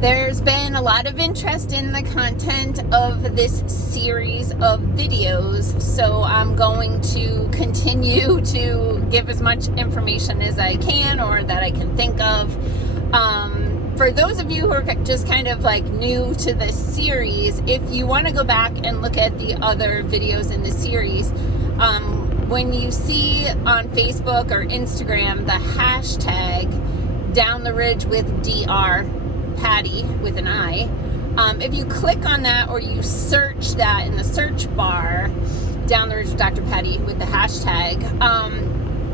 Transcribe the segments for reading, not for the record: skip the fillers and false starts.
There's been a lot of interest in the content of this series of videos, so I'm going to continue to give as much information as I can or that I can think of. For those of you who are just kind of like new to this series, if you want to go back and look at the other videos in the series, when you see on Facebook or Instagram the hashtag Down the Ridge with Dr. Patty with an I, if you click on that or you search that in the search bar, Down the Ridge with Dr. Patty with the hashtag,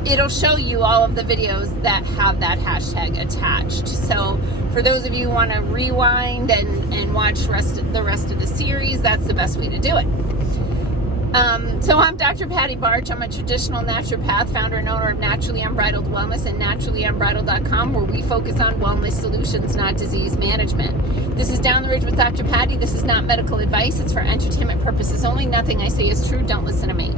it'll show you all of the videos that have that hashtag attached. So for those of you who want to rewind and watch the rest of the series, that's the best way to do it. So I'm Dr. Patty Barch. I'm a traditional naturopath, founder and owner of Naturally Unbridled Wellness and naturallyunbridled.com, where we focus on wellness solutions, not disease management. This is Down the Ridge with Dr. Patty. This is not medical advice. It's for entertainment purposes only. Nothing I say is true. Don't listen to me.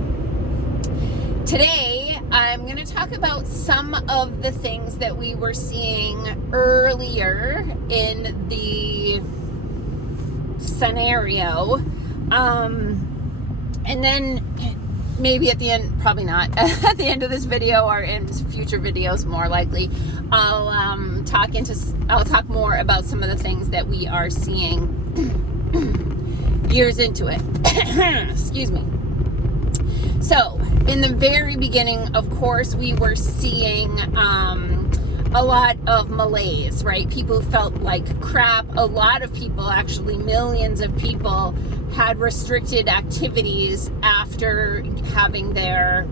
Today, I'm going to talk about some of the things that we were seeing earlier in the scenario. And then maybe at the end, probably not, at the end of this video or in future videos more likely, I'll talk more about some of the things that we are seeing years into it. Excuse me. So, in the very beginning, of course, we were seeing a lot of malaise, right? People felt like crap. A lot of people, actually millions of people, had restricted activities after having their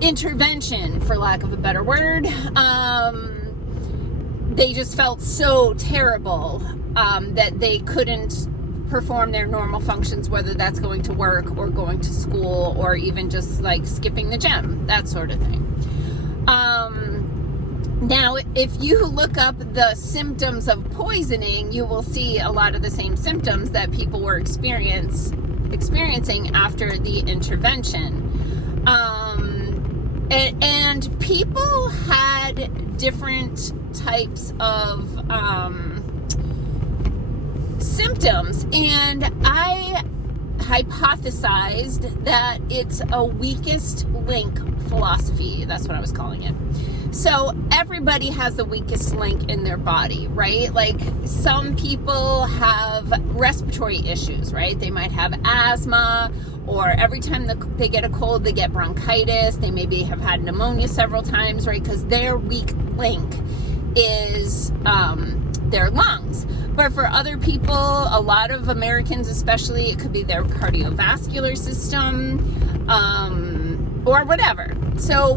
intervention, for lack of a better word. They just felt so terrible that they couldn't perform their normal functions, whether that's going to work or going to school or even just like skipping the gym, that sort of thing. Now, if you look up the symptoms of poisoning, you will see a lot of the same symptoms that people were experiencing after the intervention. And people had different types of symptoms, and I hypothesized that it's a weakest link philosophy. That's what I was calling it. So everybody has the weakest link in their body, right? Like some people have respiratory issues, right? They might have asthma, or every time they get a cold, they get bronchitis. They maybe have had pneumonia several times, right? Because their weak link is their lungs. But for other people, a lot of Americans especially, it could be their cardiovascular system, or whatever. So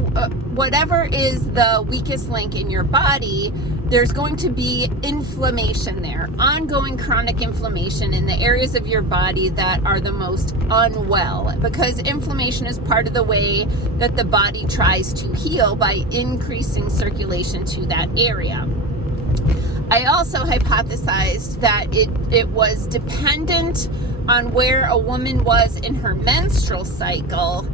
whatever is the weakest link in your body, there's going to be inflammation there, ongoing chronic inflammation in the areas of your body that are the most unwell, because inflammation is part of the way that the body tries to heal by increasing circulation to that area. I also hypothesized that it was dependent on where a woman was in her menstrual cycle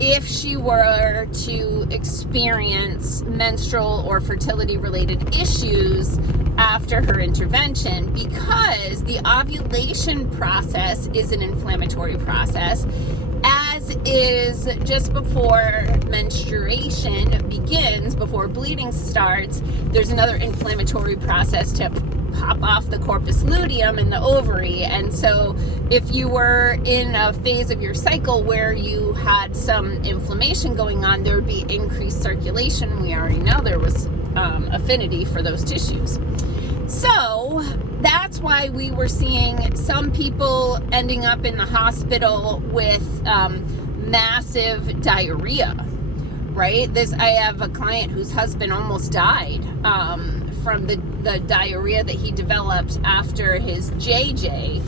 if she were to experience menstrual or fertility related issues after her intervention, because the ovulation process is an inflammatory process, as is just before menstruation begins, before bleeding starts, there's another inflammatory process to pop off the corpus luteum in the ovary. And so if you were in a phase of your cycle where you had some inflammation going on, there would be increased circulation. We already know there was affinity for those tissues. So that's why we were seeing some people ending up in the hospital with massive diarrhea, right? I have a client whose husband almost died from the diarrhea that he developed after his JJ.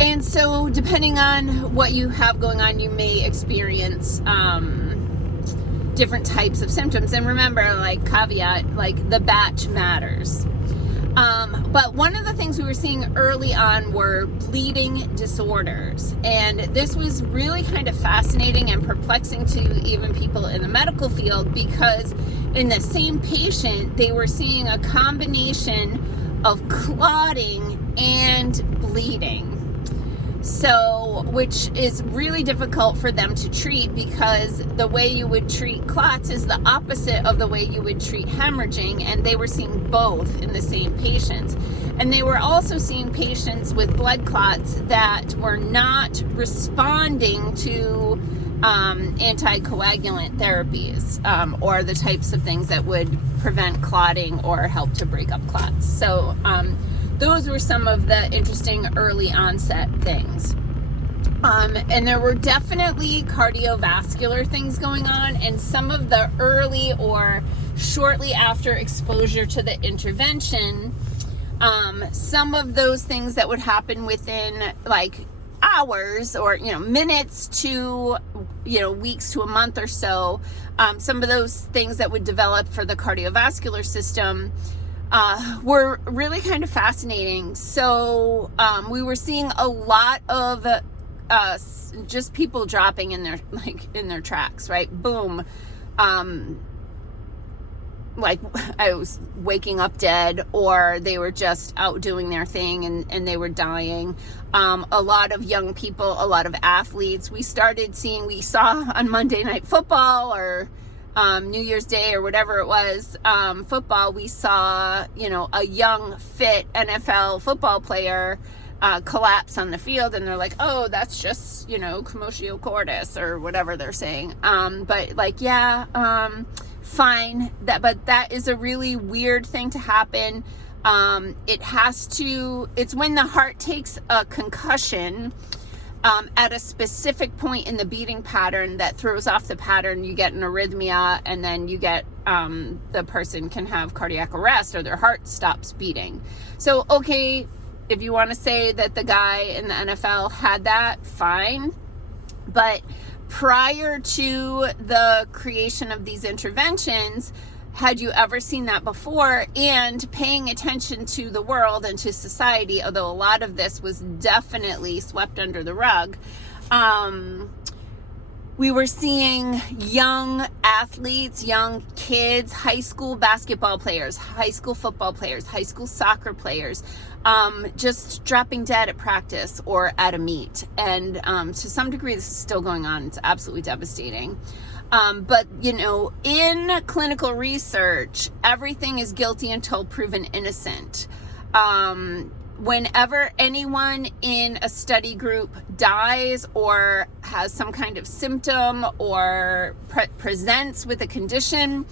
And so depending on what you have going on, you may experience different types of symptoms. And remember, like caveat, like the batch matters. But one of the things we were seeing early on were bleeding disorders. And this was really kind of fascinating and perplexing to even people in the medical field, because in the same patient, they were seeing a combination of clotting and bleeding. So, which is really difficult for them to treat, because the way you would treat clots is the opposite of the way you would treat hemorrhaging, and they were seeing both in the same patients. And they were also seeing patients with blood clots that were not responding to anticoagulant therapies, or the types of things that would prevent clotting or help to break up clots. So those were some of the interesting early onset things. And there were definitely cardiovascular things going on, and some of the early or shortly after exposure to the intervention, some of those things that would happen within like hours or, minutes to, weeks to a month or so, some of those things that would develop for the cardiovascular system were really kind of fascinating. So we were seeing a lot of just people dropping in their tracks, right? Boom. Like I was waking up dead, or they were just out doing their thing and they were dying. A lot of young people, a lot of athletes. We saw on Monday Night Football or New Year's Day or whatever it was, football, we saw, a young, fit NFL football player collapse on the field, and they're like, oh, that's just, commotio cordis or whatever they're saying. But like, fine. But that is a really weird thing to happen. It's when the heart takes a concussion at a specific point in the beating pattern that throws off the pattern. You get an arrhythmia, and then you get the person can have cardiac arrest, or their heart stops beating. So, okay, if you want to say that the guy in the NFL had that, fine. But prior to the creation of these interventions, had you ever seen that before? And paying attention to the world and to society, although a lot of this was definitely swept under the rug, we were seeing young athletes, young kids, high school basketball players, high school football players, high school soccer players, just dropping dead at practice or at a meet. And to some degree, this is still going on. It's absolutely devastating. But, in clinical research, everything is guilty until proven innocent. Whenever anyone in a study group dies or has some kind of symptom or presents with a condition,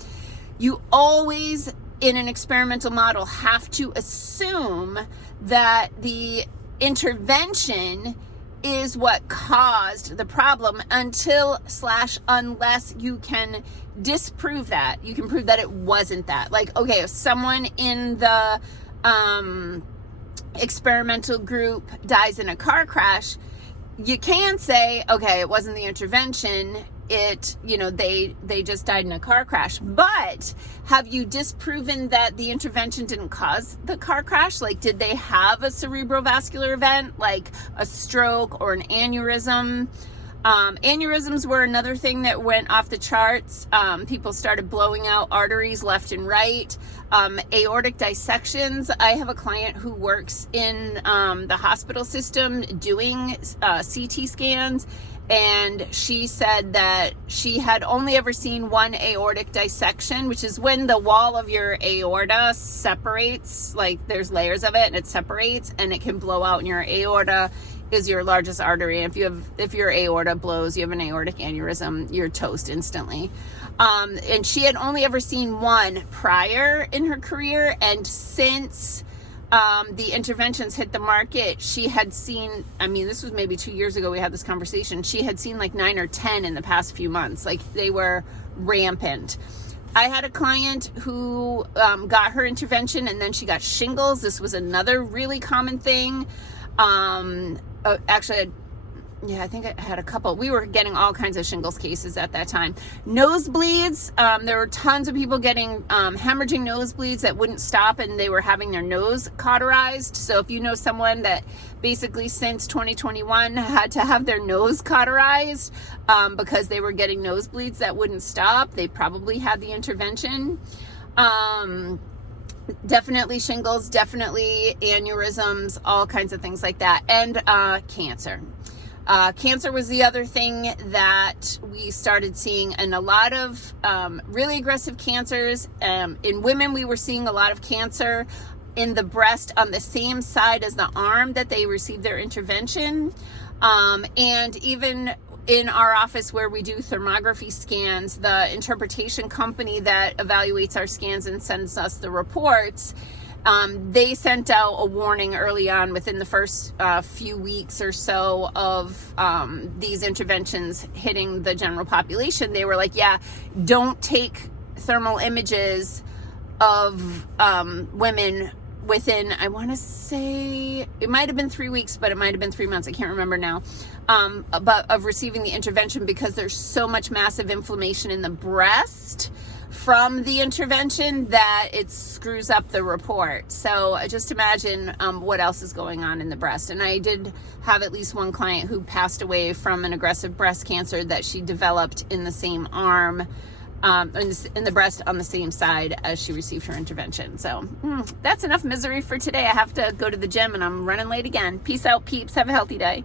you always, in an experimental model, have to assume that the intervention is what caused the problem unless you can disprove that. You can prove that it wasn't that. Like, okay, if someone in the experimental group dies in a car crash, you can say, okay, it wasn't the intervention. They just died in a car crash. But have you disproven that the intervention didn't cause the car crash? Like, did they have a cerebrovascular event, like a stroke or an aneurysm? Aneurysms were another thing that went off the charts. People started blowing out arteries left and right. Aortic dissections. I have a client who works in the hospital system doing CT scans, and she said that she had only ever seen one aortic dissection, which is when the wall of your aorta separates, like there's layers of it and it separates and it can blow out, and your aorta is your largest artery. And if your aorta blows, you have an aortic aneurysm, you're toast instantly. And she had only ever seen one prior in her career, and since the interventions hit the market, she had seen, this was maybe 2 years ago we had this conversation, she had seen like 9 or 10 in the past few months. Like, they were rampant. I had a client who got her intervention and then she got shingles. This was another really common thing. Actually, yeah, I think I had a couple. We were getting all kinds of shingles cases at that time. Nosebleeds, there were tons of people getting hemorrhaging nosebleeds that wouldn't stop, and they were having their nose cauterized. So if you know someone that basically since 2021 had to have their nose cauterized because they were getting nosebleeds that wouldn't stop, they probably had the intervention. Definitely shingles, definitely aneurysms, all kinds of things like that, and cancer. Cancer was the other thing that we started seeing in a lot of really aggressive cancers. In women, we were seeing a lot of cancer in the breast on the same side as the arm that they received their intervention. And even in our office where we do thermography scans, the interpretation company that evaluates our scans and sends us the reports, they sent out a warning early on within the first few weeks or so of these interventions hitting the general population. They were like, yeah, don't take thermal images of women within, I want to say, it might have been 3 weeks, but it might have been 3 months. I can't remember now. But of receiving the intervention, because there's so much massive inflammation in the breast from the intervention that it screws up the report. So just imagine what else is going on in the breast. And I did have at least one client who passed away from an aggressive breast cancer that she developed in the same arm, in the breast on the same side as she received her intervention. So that's enough misery for today. I have to go to the gym and I'm running late again. Peace out, peeps. Have a healthy day.